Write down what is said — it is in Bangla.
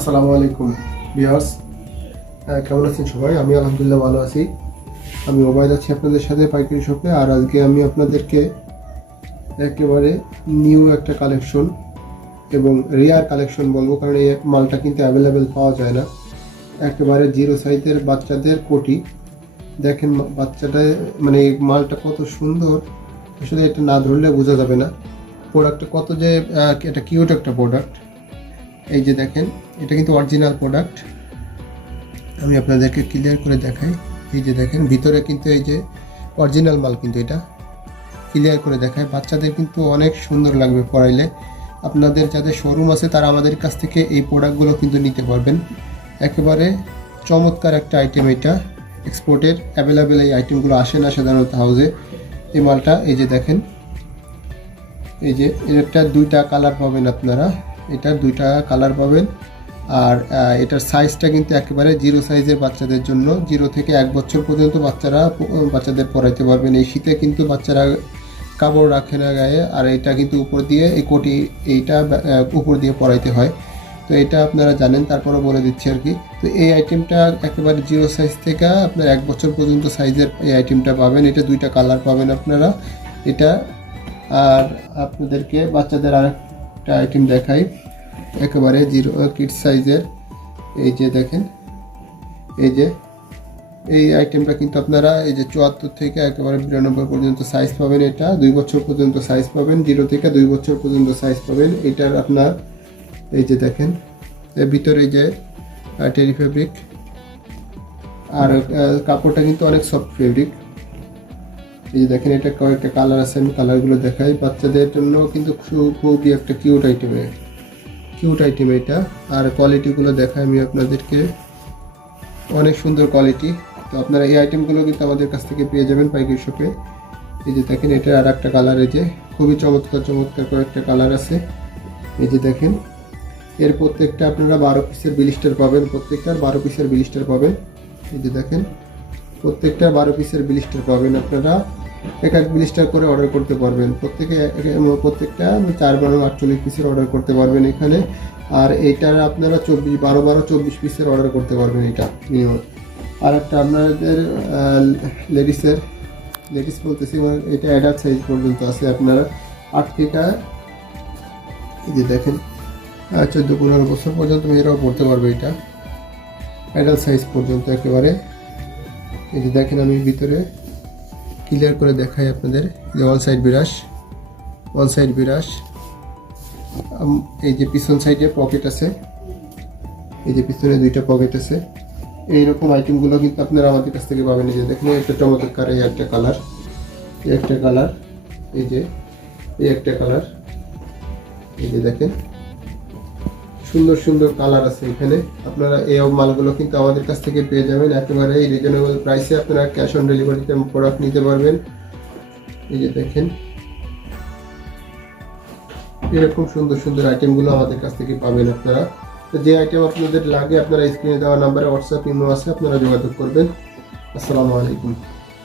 আসসালামু আলাইকুম ভিউয়ার্স, কেমন আছেন সবাই? আমি আলহামদুলিল্লাহ ভালো আছি। আমি ওবায়দ আছি আপনাদের সাথে পাইকারি শপে। আর আজকে আমি আপনাদেরকে একেবারে নিউ একটা কালেকশন এবং রেয়ার কালেকশন বলবো, কারণ এই মালটা কিন্তু অ্যাভেলেবেল পাওয়া যায় না। একেবারে জিরো সাইজের বাচ্চাদের কোটি। দেখেন বাচ্চাটা, মানে এই মালটা কত সুন্দর, আসলে এটা না ধরলে বোঝা যাবে না প্রোডাক্টটা কত যে এটা কিউট একটা প্রোডাক্ট। এই যে দেখেন, এটা কিন্তু অরিজিনাল প্রোডাক্ট। আমি আপনাদেরকে ক্লিয়ার করে দেখাই। এই যে দেখেন ভিতরে কিন্তু এই যে অরিজিনাল মাল, কিন্তু এটা ক্লিয়ার করে দেখায়। বাচ্চাদের কিন্তু অনেক সুন্দর লাগবে পরাইলে। আপনাদের যাদের শোরুম আছে তারা আমাদের কাছ থেকে এই প্রোডাক্টগুলো কিন্তু নিতে পারবেন। একেবারে চমৎকার একটা আইটেম এটা, এক্সপোর্টের। অ্যাভেলেবেল এই আইটেমগুলো আসে না সাধারণত হাউসে। এই মালটা এই যে দেখেন, এই যে এটা দুইটা কালার পাবেন আপনারা, এটার দুইটা কালার পাবেন। আর এটার সাইজটা কিন্তু একেবারে জিরো সাইজের বাচ্চাদের জন্য। 0 থেকে 1 বছর পর্যন্ত বাচ্চাদের পরাইতে পারবেন। এই শীতে কিন্তু বাচ্চারা কাপড় রাখে না গায়ে, আর এটা কিন্তু উপর দিয়ে এই কোটি এইটা উপর দিয়ে পরাইতে হয়। তো এটা আপনারা জানেন, তারপরে বলে দিচ্ছি আর কি। তো এই আইটেমটা একেবারে জিরো সাইজ থেকে আপনার 1 বছর পর্যন্ত সাইজের এই আইটেমটা পাবেন। এটা দুইটা কালার পাবেন আপনারা এটা। আর আপনাদেরকে বাচ্চাদের আরেকটা আইটেম দেখাই, একেবারে জিরো কিড সাইজের। এই যে দেখেন, এই যে এই আইটেমটা কিন্তু আপনারা এই যে 74 থেকে একেবারে 92 পর্যন্ত সাইজ পাবেন। এটা 2 বছর পর্যন্ত সাইজ পাবেন, 0 থেকে 2 বছর পর্যন্ত সাইজ পাবেন। এটার আপনার এই যে দেখেন, এর ভিতরে যে টেরি ফেব্রিক, আর কাপড়টা কিন্তু অনেক সফট ফেব্রিক। এই যে দেখেন, এটা কয়েকটা কালার আছে, আমি কালারগুলো দেখাই। বাচ্চাদের জন্য কিন্তু খুবই একটা কিউট আইটেম এটা। আর কোয়ালিটিগুলো দেখাই আমি আপনাদেরকে, অনেক সুন্দর কোয়ালিটি। তো আপনারা এই আইটেমগুলো কিন্তু আমাদের কাছ থেকে পেয়ে যাবেন পাইকারি শপে। এই যে দেখেন, এটার আর একটা কালার, এই যে খুবই চমৎকার কয়েকটা কালার আছে। এই যে দেখেন, এর প্রত্যেকটা আপনারা 12 পিসের বিলিস্টার পাবেন, প্রত্যেকটার 12 পিসের বিলিস্টার পাবেন। এই যে দেখেন, প্রত্যেকটা 12 পিসের বিলিস্টার পাবেন। আপনারা এক বিলিস্টার করে অর্ডার করতে পারবেন। প্রত্যেকটা 4-12-48 পিসের অর্ডার করতে পারবেন এখানে। আর এইটার আপনারা 12-24 পিসের অর্ডার করতে পারবেন এটা মিনিমাম। আর একটা আপনাদের লেডিস বলতেছি, এটা অ্যাডাল্ট সাইজ পর্যন্ত আছে। আপনারা 8 থেকে এই যে দেখেন 14-15 বছর পর্যন্ত মেয়েরাও পড়তে পারবে এটা, অ্যাডাল্ট সাইজ পর্যন্ত একেবারে। এই যে দেখেন, আমি ভিতরে ক্লিয়ার করে দেখাই আপনাদের। যে অল সাইড বিরাস, এই যে পিছন সাইডে পকেট আছে, এই যে পিছনে 2টা পকেট আছে। এইরকম আইটেমগুলো কিন্তু আপনারা আমাদের কাছ থেকে পাবেন। এই যে দেখেন, একটা চমৎকার এই একটা কালার, এই একটা কালার, এই যে এই একটা কালার। এই যে দেখেন, সুন্দর কালার আছে এখানে। আপনারা এই মালগুলো কিন্তু আমাদের কাছ থেকে পেয়ে যাবেন একেবারে রিজনেবল প্রাইসে। আপনারা ক্যাশ অন ডেলিভারিতে প্রোডাক্ট নিতে পারবেন। এই যে দেখেন, এরকম সুন্দর আইটেমগুলো আমাদের কাছ থেকে পাবেন আপনারা। তো যে আইটেম আপনাদের লাগে, আপনারা স্ক্রিনে দেওয়া নাম্বারে হোয়াটসঅ্যাপ ইমো আছে, আপনারা যোগাযোগ করবেন। আসসালামু আলাইকুম।